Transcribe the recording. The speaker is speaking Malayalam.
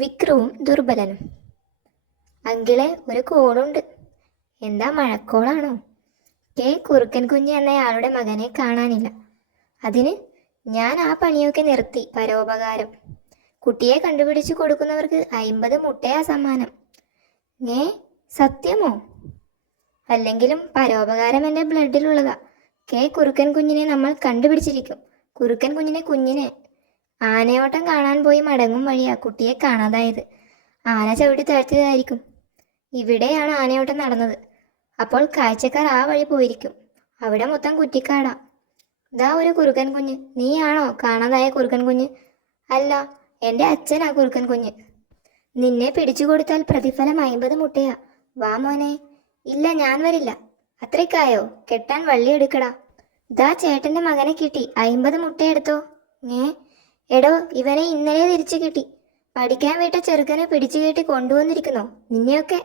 വിക്രവും ദുർബലനും. അങ്കിളെ, ഒരു കോളുണ്ട്. എന്താ, മഴക്കോളാണോ? കുറുക്കൻ കുഞ്ഞ് എന്നയാളുടെ മകനെ കാണാനില്ല. അതിന് ഞാൻ ആ പണിയൊക്കെ നിർത്തി. പരോപകാരം. കുട്ടിയെ കണ്ടുപിടിച്ചു കൊടുക്കുന്നവർക്ക് 50 മുട്ടയാ സമ്മാനം. സത്യമോ? അല്ലെങ്കിലും പരോപകാരം എൻ്റെ ബ്ലഡിലുള്ളതാ. കുറുക്കൻ കുഞ്ഞിനെ നമ്മൾ കണ്ടുപിടിച്ചിരിക്കും. കുറുക്കൻ കുഞ്ഞിനെ ആനയോട്ടം കാണാൻ പോയി മടങ്ങും വഴിയാ കുട്ടിയെ കാണാതായത്. ആന ചവിട്ടി താഴ്ത്തിയതായിരിക്കും. ഇവിടെയാണ് ആനയോട്ടം നടന്നത്. അപ്പോൾ കാഴ്ചക്കാർ ആ വഴി പോയിരിക്കും. അവിടെ മൊത്തം കുറ്റിക്കാടാ. ദാ ഒരു കുറുക്കൻ കുഞ്ഞ്. നീയാണോ കാണാതായ കുറുക്കൻ കുഞ്ഞ്? അല്ല, എൻ്റെ അച്ഛനാ കുറുക്കൻ കുഞ്ഞ്. നിന്നെ പിടിച്ചു കൊടുത്താൽ പ്രതിഫലം 50 മുട്ടയാ. വാ മോനെ. ഇല്ല, ഞാൻ വരില്ല. അത്രയ്ക്കായോ? കെട്ടാൻ വള്ളി എടുക്കടാ. ദാ ചേട്ടൻ്റെ മകനെ കിട്ടി. 50 മുട്ടയെടുത്തോ. എടോ, ഇവനെ ഇന്നലെ തിരിച്ചു കിട്ടി. പഠിക്കാൻ വിട്ട ചെറുക്കനെ പിടിച്ചു കെട്ടി കൊണ്ടുവന്നിരിക്കുന്നോ? നിന്നെയൊക്കെ